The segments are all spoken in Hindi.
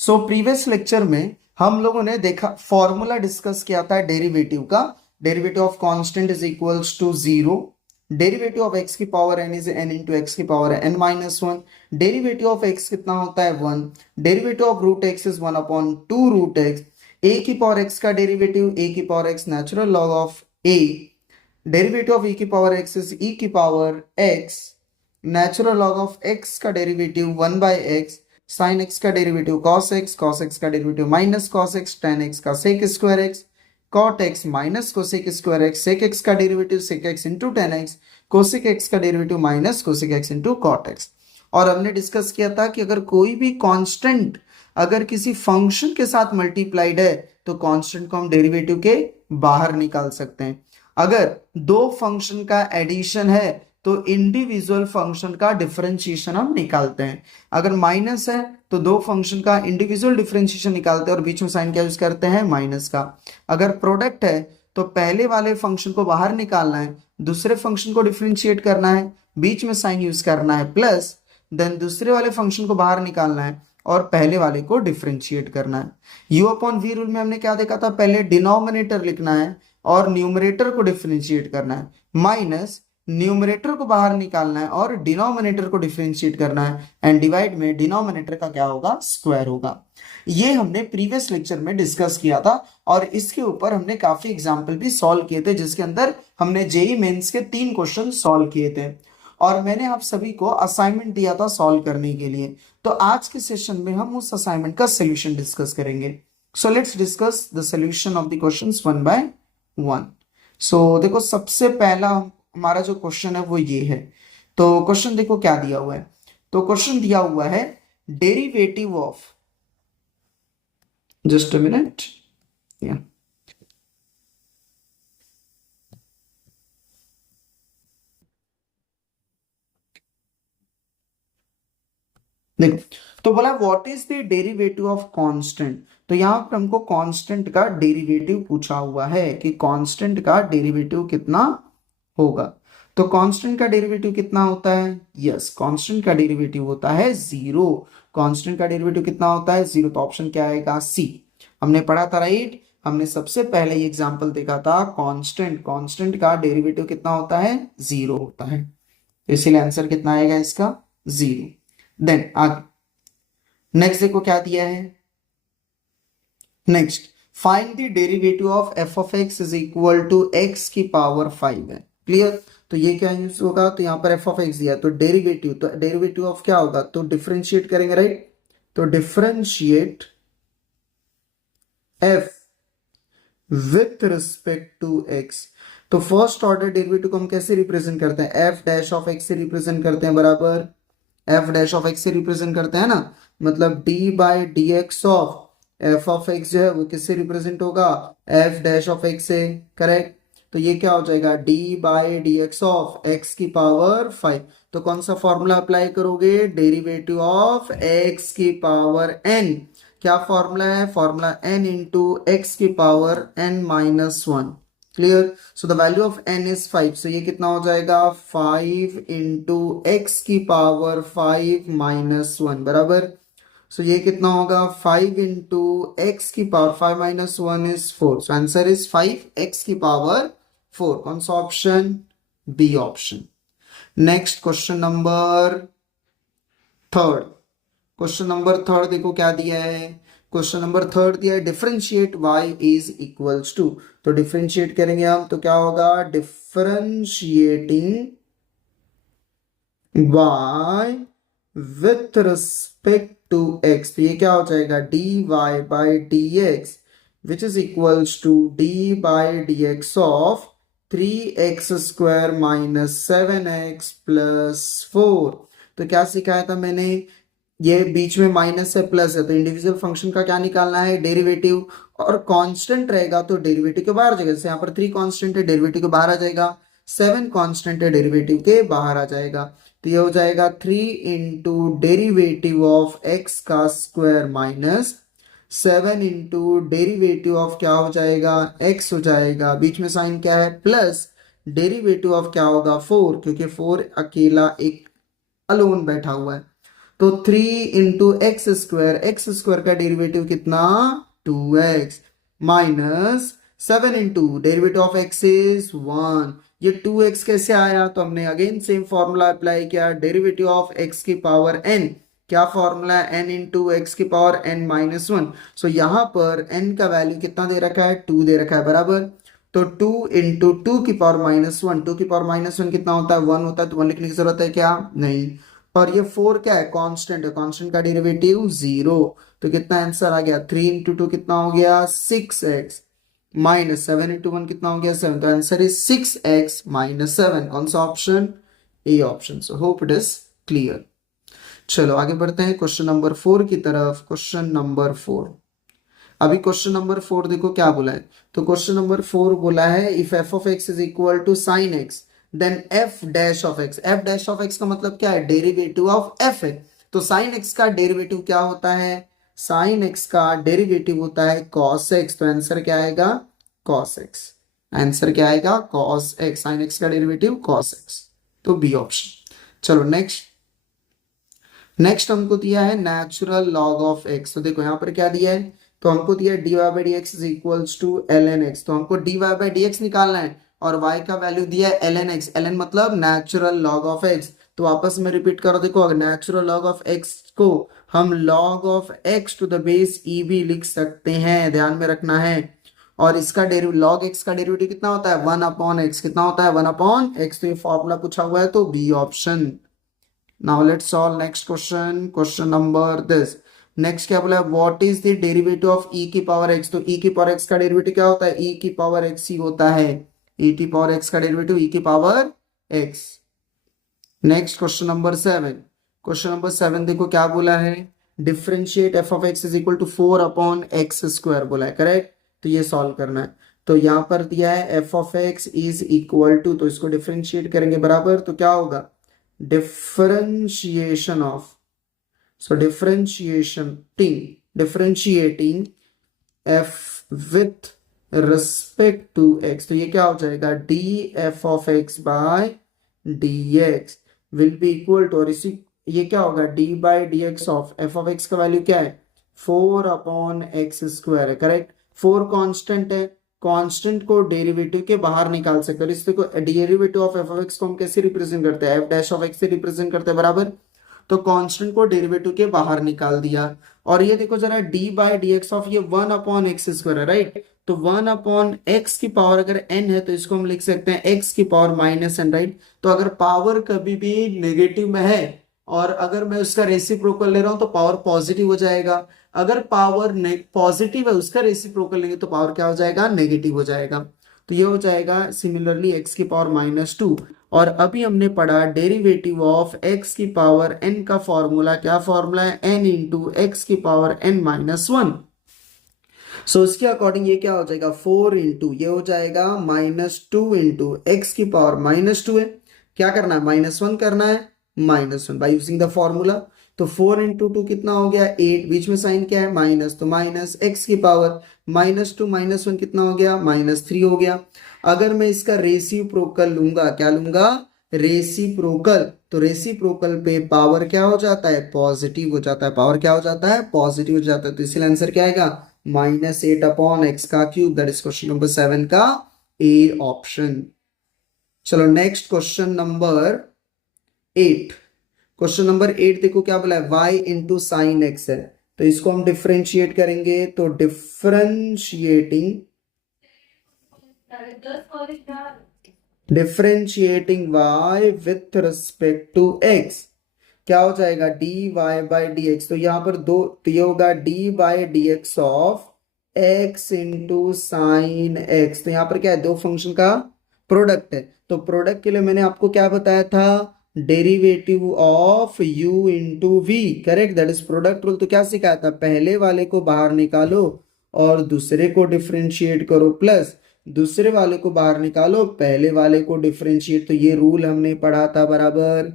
सो प्रीवियस लेक्चर में हम लोगों ने देखा फॉर्मूला डिस्कस किया था डेरिवेटिव का। Derivative of constant is equals to 0। Derivative of x की power n is n into x की power n minus 1। Derivative of x कितना होता है 1। Derivative of root x is 1 upon 2 root x। a की पावर x का डेरिवेटिव a की power x natural log of a। Derivative of e की पावर x इज e की power x natural log of x का derivative 1 by x। Sine x का डेरिवेटिव cos x का derivative minus cos x, tan x का sec square x, cot x minus cosec square x, sec x का derivative sec x into tan x, cosec x का derivative minus cosec x into cot x। और हमने डिस्कस किया था कि अगर कोई भी कांस्टेंट अगर किसी फंक्शन के साथ मल्टीप्लाइड है तो कांस्टेंट को हम डेरिवेटिव के बाहर निकाल सकते हैं। अगर दो फंक्शन का एडिशन है तो इंडिविजुअल फंक्शन का डिफरेंशिएशन हम निकालते हैं। अगर माइनस है तो दो फंक्शन का इंडिविजुअल डिफरेंशिएशन निकालते हैं और बीच में साइन क्या यूज करते हैं, माइनस का। अगर प्रोडक्ट है तो पहले वाले फंक्शन को बाहर निकालना है, दूसरे फंक्शन को डिफरेंशिएट करना है, बीच में साइन यूज करना है प्लस, देन दूसरे वाले फंक्शन को बाहर निकालना है और पहले वाले को डिफरेंशिएट करना है। यू अपॉन वी रूल में हमने क्या देखा था, पहले डिनोमिनेटर लिखना है और न्यूमरेटर को डिफरेंशिएट करना है, माइनस न्यूमरेटर को बाहर निकालना है और डिनोमिनेटर को डिफरेंशिएट करना है, एंड डिवाइड में डिनोमिनेटर का क्या होगा, स्क्वायर होगा। ये हमने प्रीवियस लेक्चर में डिस्कस किया था और इसके ऊपर हमने काफी एग्जाम्पल भी सॉल्व किए थे, जिसके अंदर हमने जेईई मेंस के 3 क्वेश्चन सॉल्व किए थे और मैंने आप सभी को असाइनमेंट दिया था सॉल्व करने के लिए। तो आज के सेशन में हम उस असाइनमेंट का सोल्यूशन डिस्कस करेंगे। So let's discuss the solution of the questions one by one. So देखो, सबसे पहला हमारा जो क्वेश्चन है वो ये है। तो क्वेश्चन देखो क्या दिया हुआ है। तो क्वेश्चन दिया हुआ है derivative of, just a minute, या देखो, तो बोला what is the derivative of constant. तो यहां पर हमको कांस्टेंट का डेरिवेटिव पूछा हुआ है कि कांस्टेंट का डेरिवेटिव कितना होगा। तो कांस्टेंट का डेरिवेटिव कितना होता है, यस कांस्टेंट का डेरिवेटिव होता है 0। कांस्टेंट का डेरिवेटिव कितना होता है, 0। तो ऑप्शन क्या आएगा, सी। हमने पढ़ा था राइट, हमने सबसे पहले ये एग्जांपल देखा था कांस्टेंट का डेरिवेटिव कितना होता है, 0 होता है। तो इसीलिए आंसर कितना आएगा इसका, 0। देन आगे नेक्स्ट देखो क्या दिया है। Next, find the derivative of f of x is equal to x की पावर 5 है। क्लियर। तो ये क्या यूज होगा, तो यहाँ पर एफ ऑफ एक्स दिया तो डेरिवेटिव ऑफ क्या होगा, तो डिफरेंशिएट करेंगे राइट। तो differentiate f with respect to x. तो फर्स्ट ऑर्डर डेरिवेटिव को हम कैसे रिप्रेजेंट करते हैं, एफ डैश ऑफ एक्स से रिप्रेजेंट करते हैं, बराबर एफ डैश ऑफ एक्स से रिप्रेजेंट करते हैं ना, मतलब d by d x of f of x जो है वो किससे रिप्रेजेंट होगा, एफ डैश ऑफ एक्स से, करेक्ट। तो ये क्या हो जाएगा, d by d x of x की पावर 5। तो कौन सा फॉर्मूला अप्लाई करोगे, डेरिवेटिव ऑफ एक्स की पावर n। क्या फॉर्मूला है, फॉर्मूला n इंटू एक्स की power n minus 1। Clear. So the value of n is 5। सो ये कितना हो जाएगा, 5 इंटू एक्स की पावर 5 माइनस 1, बराबर। सो ये कितना होगा, 5 इंटू एक्स की power 5 minus 1 is 4। So answer is 5 x की पावर 4। कौन सा option, b option. Next question number third. Question number third देखो क्या दिया है। क्वेश्चन नंबर थर्ड दिया है differentiate y is equals to. तो डिफरेंशिएट करेंगे हम तो क्या होगा, differentiating y with respect to x। तो ये क्या हो जाएगा, dy by dx which is equals to d by dx of 3x square minus 7x plus 4। तो क्या सिखाया था मैंने, ये बीच में माइनस है प्लस है तो इंडिविजुअल फंक्शन का क्या निकालना है, डेरिवेटिव। और कांस्टेंट रहेगा तो डेरिवेटिव के बाहर आ जाएगा। जैसे यहाँ पर 3 कांस्टेंट है, डेरिवेटिव के बाहर आ जाएगा, 7 कांस्टेंट है, डेरिवेटिव के बाहर आ जाएगा। तो ये हो जाएगा 3 इंटू डेरिवेटिव ऑफ एक्स का square minus 7 into derivative of क्या हो जाएगा, एक्स हो जाएगा, बीच में साइन क्या है, प्लस डेरिवेटिव ऑफ क्या होगा, 4, क्योंकि 4 अकेला एक अलोन बैठा हुआ है। तो 3 into x स्क्वायर का डेरिवेटिव कितना 2x minus 7 into derivative of x is 1। ये 2x कैसे आया, तो हमने अगेन सेम फॉर्मूला अप्लाई किया, डेरिवेटिव ऑफ x की पावर n, क्या फॉर्मूला है, n इंटू एक्स की पावर n माइनस 1। सो यहां पर n का वैल्यू कितना दे रखा है 2 दे रखा है बराबर, तो 2 इंटू टू की पावर माइनस 1, 2 की पावर माइनस 1 कितना होता है 1 होता है, तो 1 लिखने की जरूरत है क्या, नहीं। और ये 4 क्या है कांस्टेंट है, कांस्टेंट का डेरिवेटिव 0, तो कितना आंसर आ गया 3 इंटू टू कितना हो गया 6x माइनस 7 इंटू 1 कितना हो गया 7, तो आंसर इज 6x माइनस 7। कौन सा option, A option. So hope it is clear. चलो आगे बढ़ते हैं क्वेश्चन नंबर 4 की तरफ। क्वेश्चन नंबर 4, अभी क्वेश्चन नंबर 4 देखो क्या बोला है, तो क्वेश्चन नंबर 4 बोला है if f of x is equal to sine x then f dash of x। f dash of x का मतलब क्या है, डेरिवेटिव ऑफ f है। तो साइन x का डेरिवेटिव क्या होता है, साइन x का डेरिवेटिव होता है cos x, तो आंसर क्या आएगा cos x, आंसर क्या आएगा cos x, साइन x का डेरिवेटिव cos x, तो बी ऑप्शन। चलो नेक्स्ट, नेक्स्ट हमको दिया है नेचुरल लॉग ऑफ x। तो देखो यहाँ पर क्या दिया है, तो हमको दिया है dy by d x is equals to ln x, तो हमको dy बाई डी एक्स निकालना है और y का वैल्यू दिया है ln x, ln मतलब नेचुरल लॉग ऑफ x। तो आपस में रिपीट करो, देखो अगर नेचुरल लॉग ऑफ x को हम log of x to the base e भी लिख सकते हैं, ध्यान में रखना है। और इसका log x का डेरिवेटिव कितना होता है 1 अपॉन x, कितना होता है 1 अपॉन x, तो ये फॉर्मूला पूछा हुआ है, तो b option. Now let's solve next question, question number this। Next क्या बोला है, what is the derivative of e की पावर x, तो e की पावर x का डेरिवेटिव क्या होता है, e की पावर x ही होता है, e की पावर x का डेरिवेटिव e की power x। Next question number 7, question number 7 देखो क्या बोला है, differentiate f of x is equal to 4 upon x square बोला है, करेक्ट। तो ये सॉल्व करना है, तो यहाँ पर दिया है f of x is equal to, तो इसको डिफरेंशिएट करेंगे बराबर, तो क्या होगा differentiation of, so differentiating f with respect to x, तो ये क्या हो जाएगा df of x by dx will be equal to, और इसी ये क्या होगा d by dx of f of x का वैल्यू क्या है 4 अपॉन एक्स स्क्वायर है, करेक्ट। 4 कांस्टेंट है, कांस्टेंट को डेरिवेटिव के बाहर निकाल सकते हैं, इसको derivative of f of x को हम कैसे रिप्रेजेंट करते हैं, एफ डैश ऑफ एक्स से रिप्रेजेंट करते हैं बराबर, तो कांस्टेंट को डेरिवेटिव के बाहर निकाल दिया। और ये देखो जरा D by d x of ये 1 अपॉन एक्स स्क्वायर है, राइट। तो 1 अपॉन एक्स की पावर अगर n है तो इसको हम लिख सकते हैं x की पावर माइनस n, राइट। तो अगर पावर कभी भी नेगेटिव में है और अगर मैं उसका रेसिप्रोकल ले रहा हूं तो पावर पॉजिटिव हो जाएगा, अगर पावर पॉजिटिव है उसका रेसिप्रोकल लेंगे तो पावर क्या हो जाएगा नेगेटिव हो जाएगा। तो ये हो जाएगा सिमिलरली x की पावर माइनस 2। और अभी हमने पढ़ा डेरिवेटिव ऑफ x की पावर n का फॉर्मूला, क्या फॉर्मूला है n इंटू एक्स की पावर n माइनस 1। सो इसके अकॉर्डिंग ये क्या हो जाएगा 4 इंटू ये हो जाएगा माइनस 2 इंटू एक्स की पावर माइनस 2 है, क्या करना है माइनस 1 करना है minus 1 by using the formula. तो 4 इंटू टू कितना हो गया 8, बीच में साइन क्या है माइनस, तो माइनस एक्स की पावर माइनस 2 माइनस 1 कितना हो गया माइनस 3 हो गया। अगर मैं इसका रेसिप्रोकल लूंगा, क्या लूंगा रेसिप्रोकल, तो रेसिप्रोकल पे पावर क्या हो जाता है पॉजिटिव हो जाता है, पावर क्या हो जाता है पॉजिटिव हो जाता है, तो इसलिए आंसर क्या आएगा माइनस 8 अपॉन एक्स का cube, that is question number 7 का ए ऑप्शन। चलो next question number 8, question number 8 देखो क्या बोला है y इंटू साइन एक्स है, तो इसको हम डिफरेंशिएट करेंगे, तो differentiating y with respect to x क्या हो जाएगा dy बाई डी एक्स, तो यहाँ पर दो, तो ये होगा d by d x of x into sine x, तो यहाँ पर क्या है दो फंक्शन का प्रोडक्ट है, तो प्रोडक्ट के लिए मैंने आपको क्या बताया था derivative of u into v, correct, that is product rule. तो क्या सिखाया था पहले वाले को बाहर निकालो और दूसरे को डिफरेंशिएट करो, प्लस दूसरे वाले को बाहर निकालो पहले वाले को डिफरेंशिएट, तो ये रूल हमने पढ़ा था बराबर।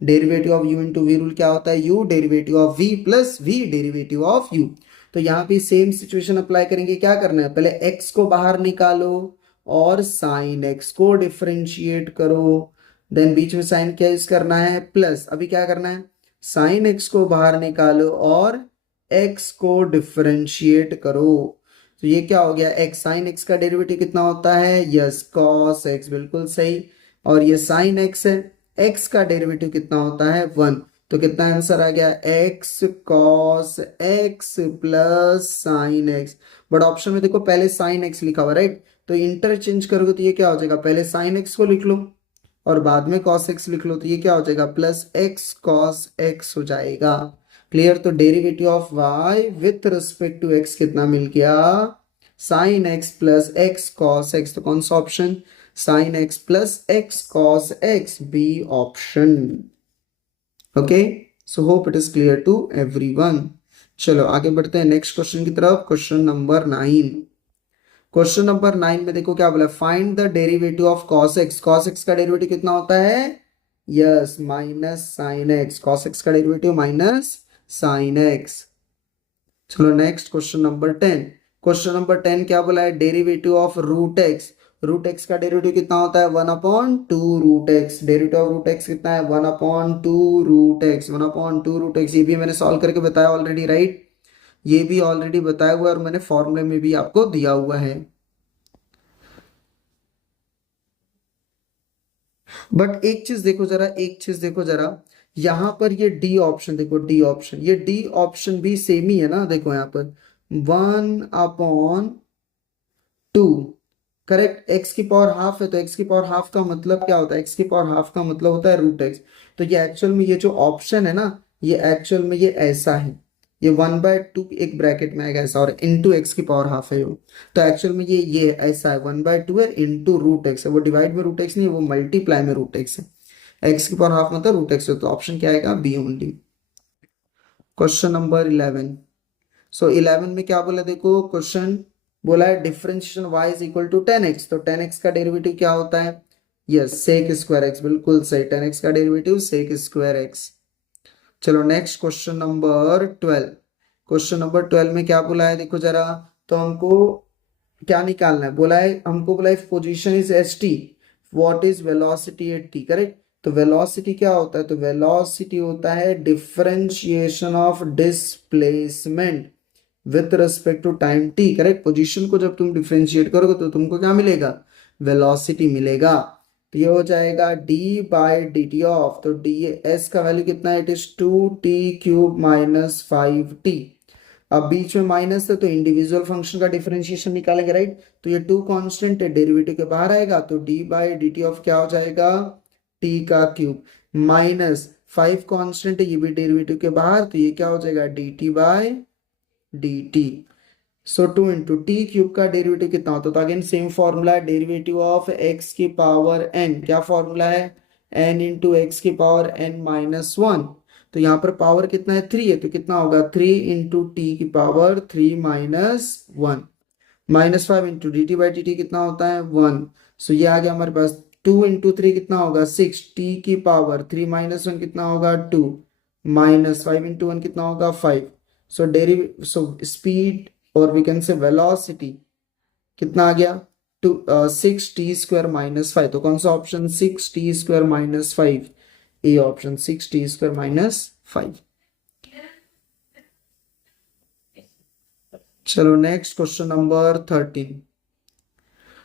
Derivative of u into v rule क्या होता है u derivative of v plus v derivative of u। तो यहाँ पे सेम सिचुएशन अप्लाई करेंगे, क्या करना है पहले x को बाहर निकालो और साइन x को डिफरेंशिएट करो, देन बीच में साइन क्या यूज करना है प्लस, अभी क्या करना है साइन एक्स को बाहर निकालो और एक्स को डिफरेंशिएट करो। तो ये क्या हो गया, एक्स साइन एक्स का डेरिवेटिव कितना होता है, यस कॉस एक्स, बिल्कुल सही। और ये साइन एक्स है, एक्स का डेरिवेटिव कितना होता है 1। तो कितना आंसर आ गया, x cos x plus sine x. But option में देखो पहले साइन एक्स लिखा हुआ, राइट। तो इंटरचेंज करोगे तो ये क्या हो जाएगा, पहले साइन एक्स को लिख लो और बाद में कॉस एक्स लिख लो, तो ये क्या हो जाएगा, प्लस एक्स कॉस एक्स हो जाएगा। क्लियर। तो derivative of y with respect to x कितना मिल गया, sine x plus x cos x. तो कौन सा option, sine x plus x cos x, b option. Okay, so hope it is clear to everyone. चलो आगे बढ़ते हैं नेक्स्ट क्वेश्चन की तरफ। Question number 9। क्वेश्चन नंबर 9 में देखो क्या बोला, find the derivative of cos x. Cos x का डेरिवेटिव कितना होता है, yes minus sine x. Cos x का डेरिवेटिव माइनस साइन एक्स। चलो next question number 10। Question number 10 क्या बोला है, derivative of root x. Root x का डेरिवेटिव कितना होता है, 1/2 root x. Derivative of root x कितना है, 1/2 रूट एक्स। 1/2 रूट एक्स, ये भी मैंने सॉल्व करके बताया ऑलरेडी, राइट। ये भी ऑलरेडी बताया हुआ है और मैंने फॉर्मूले में भी आपको दिया हुआ है। बट एक चीज देखो जरा, एक चीज देखो जरा, यहां पर ये डी ऑप्शन देखो, डी ऑप्शन, ये डी ऑप्शन भी सेम ही है ना। देखो यहाँ पर 1/2, करेक्ट। एक्स की पावर हाफ है, तो एक्स की पावर हाफ का मतलब क्या होता है, एक्स की पावर हाफ का मतलब होता है रूट एक्स। तो ये एक्चुअल में ये जो ऑप्शन है ना, ये एक्चुअल में ये ऐसा है, ये 1/2 एक ब्रैकेट में आएगा ऐसा, और इंटू एक्स की पावर हाफ है वो। तो एक्चुअल में ये ऐसा है, 1/2 है इंटू रूट एक्स है। वो डिवाइड में रूट एक्स नहीं है, वो मल्टीप्लाई में रूट एक्स है। एक्स की पावर हाफ मतलब रूट एक्स है, तो ऑप्शन क्या आएगा, बी ओनली। Question number 11। सो 11 में क्या बोला, देखो क्वेश्चन बोला है differentiation y is equal to 10x। तो 10x का डेरिवेटिव क्या होता है, यस सेक स्क्वायर x, बिल्कुल सही। 10x का डेरिवेटिव सेक स्क्वायर x। चलो next question number 12। Question number 12 में क्या बोला है, देखो जरा। तो हमको क्या निकालना है, बोला है हमको, बोला है position is s t, what is velocity at t, correct. तो वेलोसिटी क्या होता है, तो वेलोसिटी होता है differentiation of displacement with respect to time t, correct. Position को जब तुम डिफरेंशिएट करोगे तो तुमको क्या मिलेगा, वेलोसिटी मिलेगा। तो ये हो जाएगा d by D T of, तो डी एस का वैल्यू कितना है, it is 2t³ minus 5t। अब बीच में माइनस है तो इंडिविजुअल फंक्शन का डिफरेंशिएशन निकालेंगे, राइट। तो ये 2 कांस्टेंट है, डेरिवेटिव के बाहर आएगा, तो d by D T of क्या हो जाएगा, t का क्यूब, माइनस 5 कांस्टेंट है, ये भी डेरिवेटिव के बाहर, तो ये क्या हो जाएगा, dt by D T. So 2 into T cube का डेरिवेटिव कितना होता है, तो अगेन सेम फॉर्मूला है, डेरिवेटिव ऑफ एक्स की पावर एन। क्या फॉर्मूला है, एन इंटू एक्स की पावर एन माइनस 1। तो यहाँ पर पावर कितना है, 3 है, तो कितना होगा, 3 इंटू टी की power 3 minus 1, minus 5 into D T by D T कितना होता है 1। सो ये आ गया हमारे पास, 2 इंटू 3 कितना होगा 6, टी की पावर 3 माइनस 1 कितना होगा 2, माइनस 5 इंटू 1 कितना होगा 5। सो स्पीड और वी कैन से वेलोसिटी कितना आ गया, 6t² माइनस 5। तो कौन सा option, 6t² minus 5, A option 6t² minus 5। चलो next question number 13।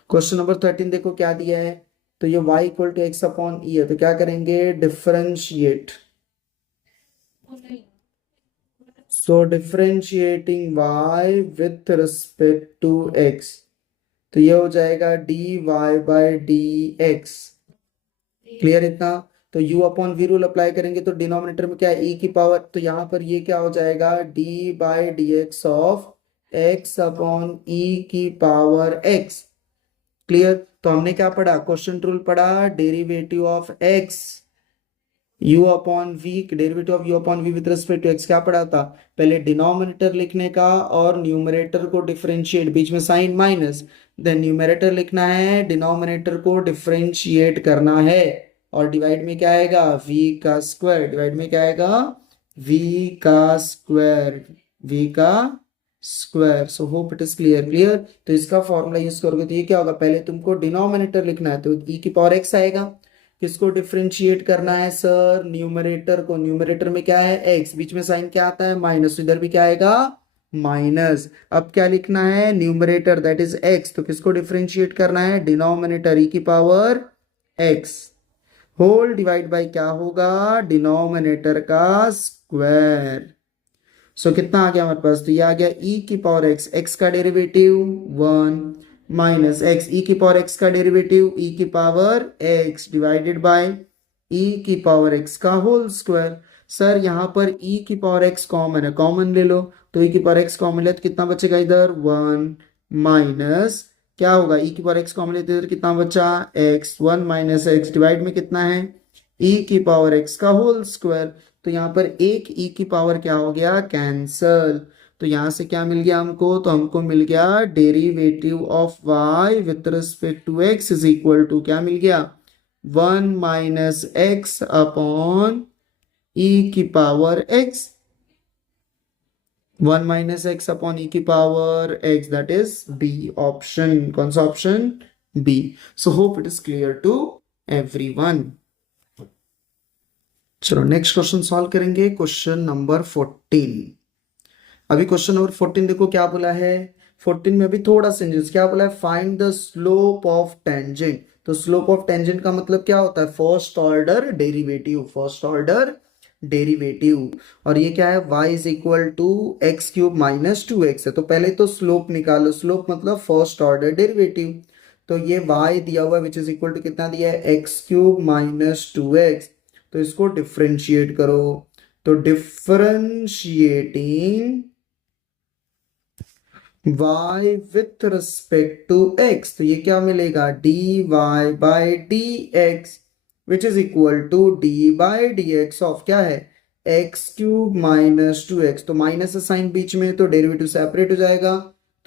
Question number 13 देखो क्या दिया है, तो ये y equal to x upon e है, तो क्या करेंगे, differentiate. So differentiating y with respect to x, तो ये हो जाएगा dy by d x. Clear इतना। तो u upon v rule apply करेंगे तो डिनोमिनेटर में क्या है, e की पावर, तो यहाँ पर ये क्या हो जाएगा, d by d x of x upon e की पावर x। क्लियर। तो हमने क्या पढ़ा, क्वेश्चन रूल पढ़ा, derivative of x u upon v, derivative of u upon वी विद रिस्पेक्ट टू x क्या पढ़ा था, पहले डिनोमिनेटर लिखने का और न्यूमरेटर को डिफरेंशिएट, बीच में साइन माइनस, देन न्यूमरेटर लिखना है, डिनोमिनेटर को डिफरेंशिएट करना है, और डिवाइड में क्या आएगा, v का स्क्वायर, डिवाइड में क्या आएगा, v का स्क्वायर, v का square. So hope it is clear, clear. तो इसका फॉर्मूला यूज करोगे तो ये क्या होगा, पहले तुमको डिनोमिनेटर लिखना है, तो e की पावर x आएगा, किसको डिफरेंशिएट करना है सर? न्यूमरेटर को। न्यूमरेटर में क्या है? एक्स, बीच में साइन क्या आता है? माइनस, इधर भी क्या आएगा? माइनस। अब क्या लिखना है? न्यूमरेटर दैट इज एक्स, तो किसको डिफरेंशिएट करना है? डिनोमिनेटर ई की power x whole divide by क्या होगा? डिनोमिनेटर का स्क्वायर। सो कितना आ गया हमारे पास? तो ये आ गया ई की पावर एक्स, एक्स का डेरिवेटिव 1 माइनस एक्स, ई की पावर एक्स का डेरिवेटिव ई की पावर एक्स डिवाइडेड बाय ई की पावर एक्स का होल स्क्वायर। सर यहाँ पर ई की पावर एक्स कॉमन है, कॉमन ले लो, तो ई की पावर एक्स कॉमन ले तो कितना बचेगा इधर? 1 माइनस क्या होगा? ई की पावर एक्स कॉमन लेते इधर कितना बचा? एक्स। 1 माइनस एक्स डिवाइड में कितना है? ई की पावर एक्स का होल स्क्वायर। तो यहाँ पर एक ई की पावर क्या हो गया? कैंसल। तो यहाँ से क्या मिल गया हमको? तो हमको मिल गया derivative of y with respect to x is equal to क्या मिल गया? 1 माइनस एक्स अपॉन ई की power x. 1 minus x upon e की power x, that is B option. कौन सा option? B. So hope it is clear to everyone. चलो नेक्स्ट क्वेश्चन सॉल्व करेंगे, क्वेश्चन नंबर 14। अभी क्वेश्चन नंबर 14 देखो क्या बोला है। 14 में अभी थोड़ा चेंजेस, क्या बोला है? Find the slope of tangent. तो स्लोप ऑफ टेंजेंट का मतलब क्या होता है? First order derivative, first order derivative. और ये क्या है? y is equal to x cube minus 2x है। तो पहले तो स्लोप निकालो, स्लोप मतलब फर्स्ट ऑर्डर डेरिवेटिव। तो ये y दिया हुआ विच इज इक्वल टू कितना दिया है? X cube minus 2x। तो इसको डिफरेंशिएट करो, तो differentiating y with respect to x, तो ये क्या मिलेगा? dy by dx which is equal to d by dx of क्या है? X cube minus 2x। तो माइनस का साइन बीच में, तो डेरिवेटिव सेपरेट हो जाएगा।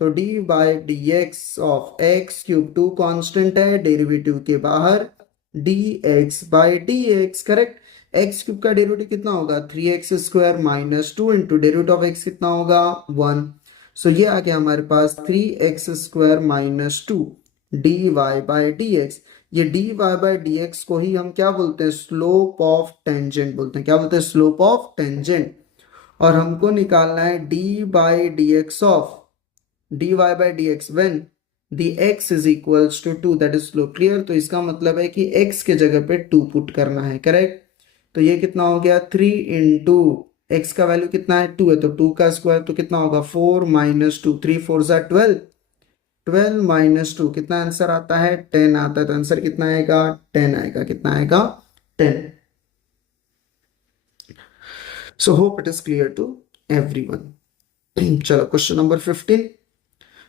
तो d by dx of x cube, 2 constant है, डेरिवेटिव के बाहर dx by dx। Correct. X cube का डेरिवेटिव कितना होगा? 3x square minus 2 into derivative of x कितना होगा? 1। सो ये आ गया हमारे पास 3x square minus 2 dy by dx। ये dy बाय dx को ही हम क्या बोलते हैं? स्लोप ऑफ टेंजेंट बोलते हैं। क्या बोलते हैं? Slope of tangent. और हमको निकालना है dy by dx of dy by dx when the x is equals to 2, that is slope. Clear. तो इसका मतलब है कि x के जगह पे 2 पुट करना है। करेक्ट। तो ये कितना हो गया? 3 इंटू एक्स का वैल्यू कितना है? 2 है, तो 2 का स्क्वायर तो कितना होगा? 4 माइनस 2, 3 4 ज़ा 12, 12 माइनस 2 कितना आंसर आता है? 10 आता है। तो आंसर कितना आएगा? 10 आएगा। कितना आएगा? 10। So hope it is clear to everyone. चलो क्वेश्चन नंबर 15।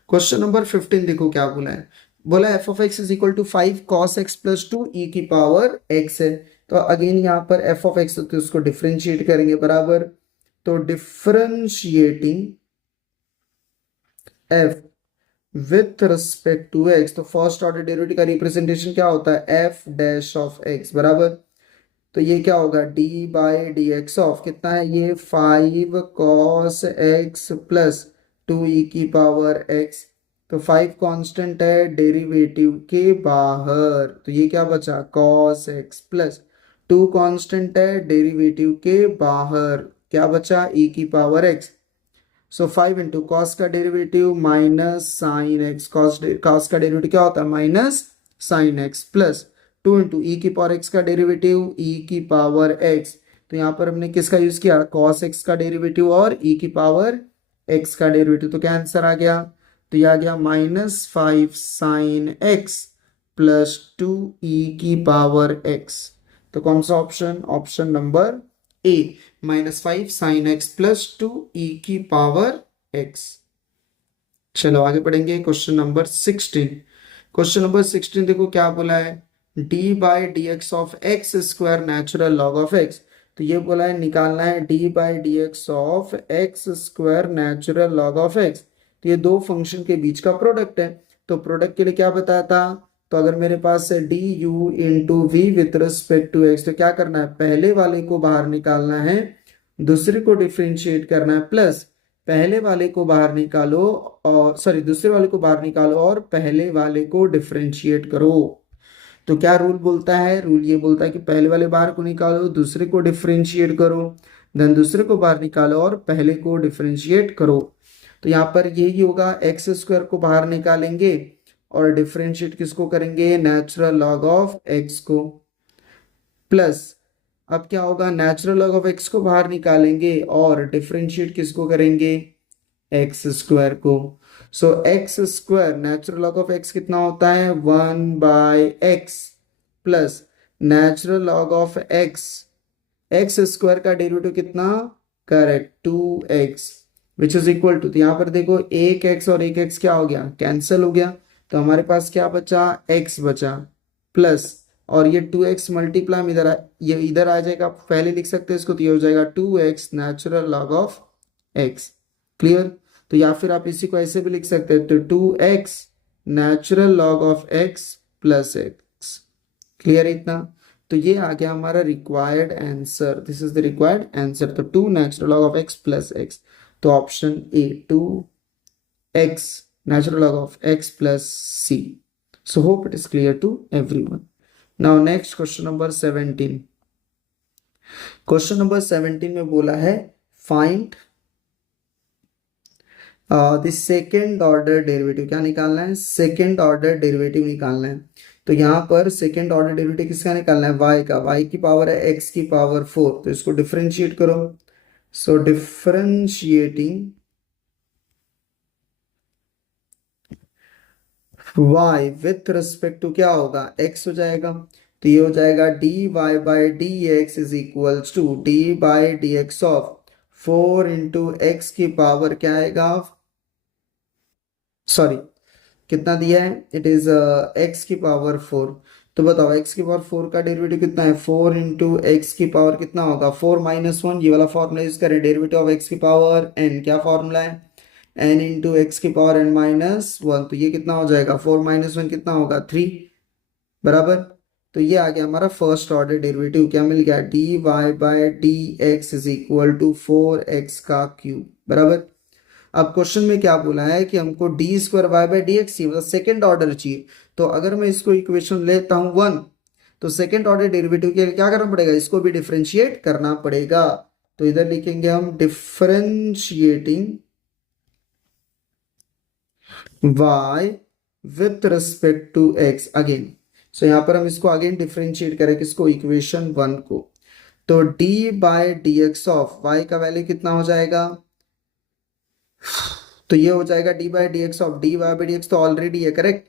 क्वेश्चन नंबर 15 देखो क्या बोला है। बोला f of x is equal to 5 cos x plus 2 e की पावर एक्स है। तो अगेन यहाँ पर एफ ऑफ एक्स, तो उसको डिफरेंशिएट करेंगे बराबर। तो differentiating f with respect to x, तो फर्स्ट ऑर्डर डेरिवेटिव का रिप्रेजेंटेशन क्या होता है? एफ डैश ऑफ एक्स बराबर। तो ये क्या होगा? D by d x of कितना है? ये 5 कॉस एक्स प्लस 2 ई की पावर एक्स। तो 5 कांस्टेंट है, डेरिवेटिव के बाहर, तो ये क्या बचा? कॉस एक्स प्लस 2 कांस्टेंट है, डेरिवेटिव के बाहर क्या बचा? ई की power x. So 5 into cos का derivative minus sine x, cos का डेरिवेटिव क्या होता है? Minus sine x plus 2 into e की पावर एक्स का डेरिवेटिव ई की पावर एक्स। तो यहाँ पर हमने किसका यूज किया? कॉस एक्स का डेरिवेटिव और ई की पावर एक्स का डेरिवेटिव। तो क्या आंसर आ गया? तो यह आ गया -5 साइन एक्स प्लस 2 ई की पावर एक्स। तो कौन सा option? Option number A, -5 sign x plus 2 e की पावर एक्स। चलो आगे पढ़ेंगे क्वेश्चन नंबर 16। क्वेश्चन नंबर 16 देखो क्या बोला है। D by d x of x square natural log of x. तो ये बोला है निकालना है D by d x of x square natural log of x. तो ये दो फंक्शन के बीच का प्रोडक्ट है। तो प्रोडक्ट के लिए क्या बताया था? तो अगर मेरे पास है d u into v with respect to x, तो क्या करना है? पहले वाले को बाहर निकालना है, दूसरे को डिफ्रेंशिएट करना है, प्लस पहले वाले को बाहर निकालो और दूसरे वाले को बाहर निकालो और पहले वाले को डिफ्रेंशिएट करो। तो क्या रूल बोलता है, रूल ये बोलता है कि पहले वाले बार को निकालो, दूसरे को डिफरेंशिएट करो, देन दूसरे को बाहर निकालो और पहले को डिफरेंशिएट करो। तो यहाँ पर यही होगा, एक्स स्क्वायर को बाहर निकालेंगे और डिफरेंशिएट किसको करेंगे, नेचुरल लॉग ऑफ एक्स को, प्लस अब क्या होगा, नेचुरल लॉग ऑफ एक्स को बाहर निकालेंगे और डिफरेंशिएट किसको करेंगे, एक्स स्क्वायर को। So x square natural log of x कितना होता है, 1/x plus natural log of x, x square का डेरिवेटिव कितना, correct 2x, which is equal to, तो यहाँ पर देखो एक x और एक x क्या हो गया, कैंसिल हो गया, तो हमारे पास क्या बचा, x बचा, प्लस और ये 2x मल्टीप्लाई इधर ये इधर आ जाएगा, आप पहले लिख सकते हैं इसको, तो ये हो जाएगा 2x natural log of x। Clear, तो या फिर आप इसी को ऐसे भी लिख सकते हैं, तो 2x natural log of x plus x। Clear है इतना, तो ये आ गया हमारा required answer, this is the required answer, तो 2 natural log of x plus x, तो option A 2x natural log of x plus c. So hope it is clear to everyone. Now next question number 17. Question number 17 में बोला है find the second order derivative, क्या निकालना है, second order derivative निकालना है। तो यहाँ पर second order derivative किसका निकालना है, y का, y की पावर है x की पावर 4, तो इसको डिफरेंशिएट करो। So differentiating y with respect to क्या होगा, x हो जाएगा, तो ये हो जाएगा dy by d x is equals to d by d x of 4 into x की पावर क्या आएगा, सॉरी कितना दिया है, इट इज x की पावर 4। तो बताओ x की पावर 4 का डेरिवेटिव कितना है, 4 इंटू एक्स की पावर कितना होगा, 4 माइनस 1, ये वाला फॉर्मूला यूज करें, डेरिवेटिव ऑफ x की पावर n, क्या फॉर्मूला है, n इंटू एक्स की पावर n माइनस 1, तो ये कितना हो जाएगा, 4 माइनस 1 कितना होगा, 3, बराबर। तो ये आ गया हमारा फर्स्ट ऑर्डर डेरिवेटिव, क्या मिल गया, d y by d x is equal to 4x का क्यूब, बराबर। अब क्वेश्चन में क्या बोला है कि हमको d square y by d x चाहिए, मतलब सेकेंड ऑर्डर चाहिए। तो अगर मैं इसको इक्वेशन लेता हूं 1, तो सेकेंड ऑर्डर डेरिवेटिव के लिए क्या करना पड़ेगा, इसको भी डिफरेंशिएट करना पड़ेगा। तो इधर लिखेंगे हम differentiating y with respect to x again. So यहाँ पर हम इसको अगेन डिफरेंशिएट करें, किसको, इक्वेशन 1 को। तो d by d x of y का वैल्यू कितना हो जाएगा, तो ये हो जाएगा d by d x of dy by d x तो ऑलरेडी है, correct,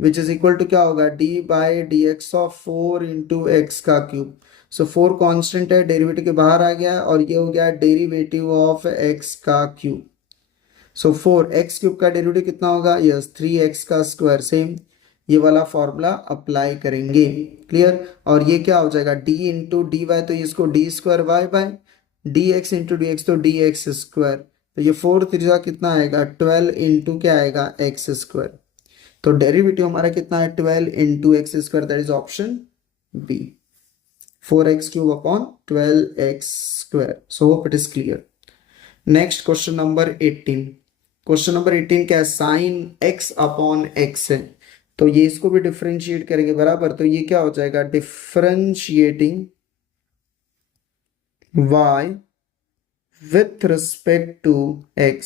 which is equal to क्या होगा, d by d x of 4 into x का क्यूब। सो 4 कांस्टेंट है, डेरिवेटिव के बाहर आ गया और ये हो गया डेरिवेटिव ऑफ x का क्यूब। सो 4x क्यूब का डेरिवेटिव कितना होगा, यस 3x का स्क्वायर, सेम ये वाला फॉर्मूला अप्लाई करेंगे। क्लियर, और ये क्या हो जाएगा, d इंटू डी वाई, तो इसको d square y by d x into d x, तो डी एक्स स्क्वायर, तो ये 4 त्रिज्या कितना आएगा, 12 इंटू क्या आएगा, एक्स स्क्वायर। तो डेरिवेटिव हमारा कितना है, 12 into x square, that is option b, 4x cube upon 12x square. So hope it is clear. Next question number 18। Question number 18 क्या है, साइन x अपॉन x है, तो ये इसको भी डिफरेंशिएट करेंगे, बराबर। तो ये क्या हो जाएगा, differentiating y with respect to x,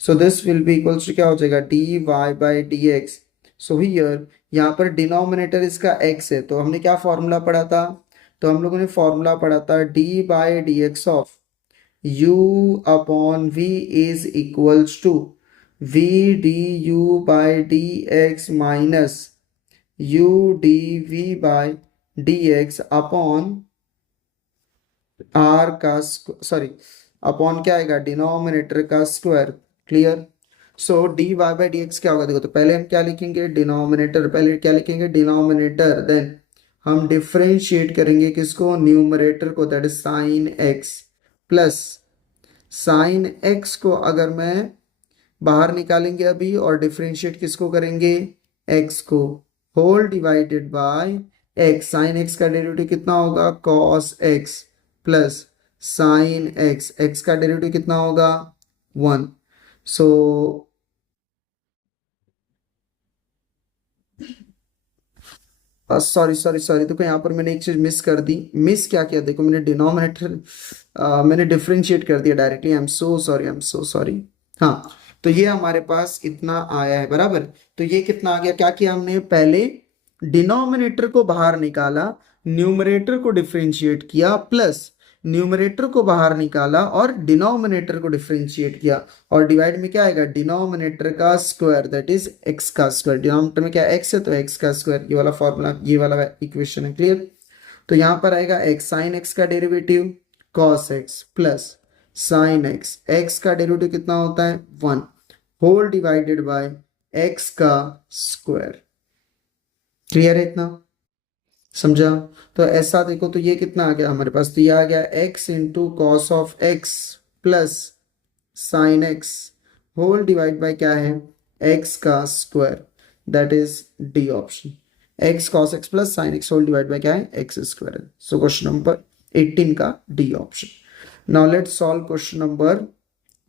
so this will be equals to क्या हो जाएगा, dy by d x. So here यहाँ पर डिनोमिनेटर इसका x है, तो हमने क्या फॉर्मूला पढ़ा था, तो हम लोगों ने फॉर्मूला पढ़ा था d by d x of u upon v is equals to v du by d x minus u dv by d x upon r का सॉरी अपॉन क्या आएगा, डिनोमिनेटर का square. Clear, so d y by d x क्या होगा, देखो तो पहले हम क्या लिखेंगे, डिनोमिनेटर, पहले क्या लिखेंगे, डिनोमिनेटर, देन हम डिफरेंशिएट करेंगे किसको, न्यूमरेटर को, that is sine x, plus sine x को अगर मैं बाहर निकालेंगे अभी और डिफरेंशिएट किसको करेंगे, x को, whole divided by x, sine x का डेरिवेटिव कितना होगा, cos x plus sine x, x का डेरिवेटिव कितना होगा, 1। सो सॉरी सॉरी सॉरी, देखो यहाँ पर मैंने एक चीज मिस कर दी। मिस क्या किया, देखो मैंने डिनोमिनेटर मैंने डिफरेंशिएट कर दिया directly. I am so sorry, I am so sorry. हाँ, तो ये हमारे पास इतना आया है बराबर। तो ये कितना आ गया, क्या किया हमने, पहले डिनोमिनेटर को बाहर निकाला, न्यूमरेटर को डिफरेंशिएट किया, प्लस न्यूमरेटर को बाहर निकाला और डिनोमिनेटर को डिफरेंशिएट किया, और डिवाइड में क्या आएगा, डिनोमिनेटर का स्क्वायर दैट इज एक्स का स्क्वायर। डिनोमिनेटर में क्या एक्स है तो एक्स का स्क्वायर, ये वाला फॉर्मूला, ये वाला इक्वेशन है। क्लियर। तो यहाँ पर आएगा एक्स साइन एक्स का derivative cos x plus sine x, x का डेरिवेटिव कितना होता है 1 होल डिवाइडेड बाय एक्स का स्क्वायर। क्लियर है इतना, समझा। तो ऐसा देखो तो ये कितना आ गया हमारे पास, तो ये आ गया x into cos of x plus sine x whole divide by क्या है x का square, that is d option. x cos x plus sine x whole divide by क्या है x square. So question number 18 का d option. Now let's solve question number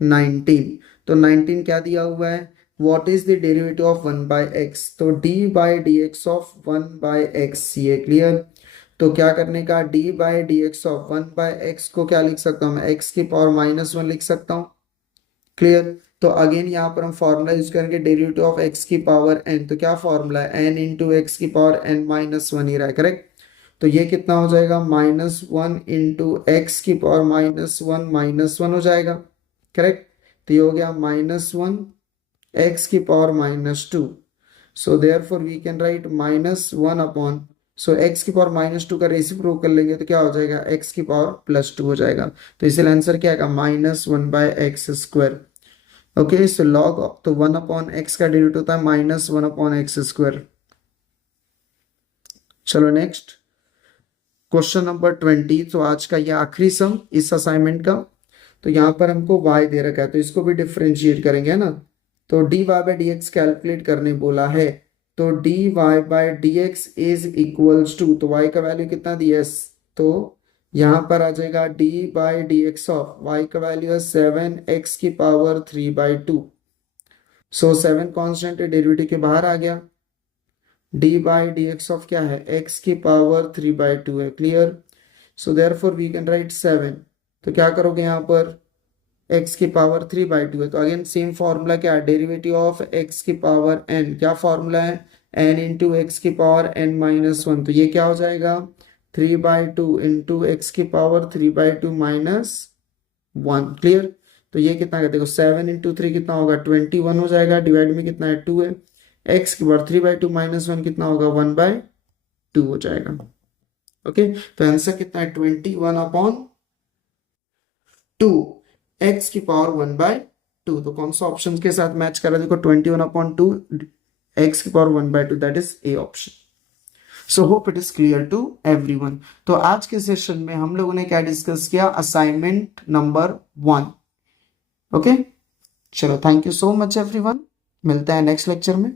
19। तो 19 क्या दिया हुआ है, what is the derivative of 1 by x, तो d by dx of 1 by x, ये क्लियर। तो क्या करने का, d by dx of 1 by x को क्या लिख सकता हूँ मैं, x की पावर -1 लिख सकता हूँ। क्लियर। तो अगेन यहाँ पर हम फॉर्मूला यूज करेंगे डेरिवेटिव ऑफ x की पावर n, तो क्या फॉर्मूला है, n इंटू एक्स की पावर n -1 ही रहा है, करेक्ट। तो ये कितना हो जाएगा, -1 इंटू एक्स की पावर -1 हो जाएगा, करेक्ट। तो ये हो गया -1 x की power -2, so therefore we can write -1 upon, so x की पावर -2 का रेसिप्रोकल कर लेंगे तो क्या हो जाएगा, x की पावर +2 हो जाएगा। तो इसलिए आंसर क्या आएगा, -1 by x square. Okay, so log, तो 1 अपॉन एक्स का डेरिवेटिव होता है -1 अपॉन एक्स स्क्वायर। चलो नेक्स्ट क्वेश्चन नंबर 20। तो आज का ये आखिरी सम इस असाइनमेंट का। तो यहाँ पर हमको y दे रखा है, तो इसको भी डिफरेंशिएट करेंगे, है ना। तो dy by d x calculate करने बोला है, तो dy by d x is equals to, तो y का वैल्यू कितना दिया है, तो यहाँ पर आ जाएगा dy by d x of y का वैल्यू है 7x की पावर 3/2। सो 7 कॉन्स्टेंट डेरिवेटिव के बाहर आ गया, dy by d x of क्या है, x की पावर 3/2 है। Clear. So therefore we can write 7, तो क्या करोगे यहाँ पर, x की पावर 3/2 है, तो अगेन सेम फॉर्मूला क्या है, डेरिवेटिव ऑफ x की पावर n, क्या फॉर्मूला है, n इंटू एक्स की पावर n-1, तो ये क्या हो जाएगा 3/2 इंटू एक्स की पावर 3/2 -1। क्लियर। तो ये कितना है, देखो 7 इंटू 3 कितना होगा 21 हो जाएगा, डिवाइड में कितना है 2 है, x की पावर 3/2 -1 कितना होगा 1/2 हो जाएगा। ओके, तो आंसर कितना है 21 अपॉन 2, x की पावर 1/2। तो कौन सा ऑप्शन के साथ मैच कर रहा है, देखो 21 अपॉन 2 x की power 1/2, that is a option. So hope it is clear to everyone. तो आज के सेशन में हम लोगों ने क्या डिस्कस किया, असाइनमेंट नंबर 1। ओके, चलो thank you so much everyone, मिलते हैं नेक्स्ट लेक्चर में।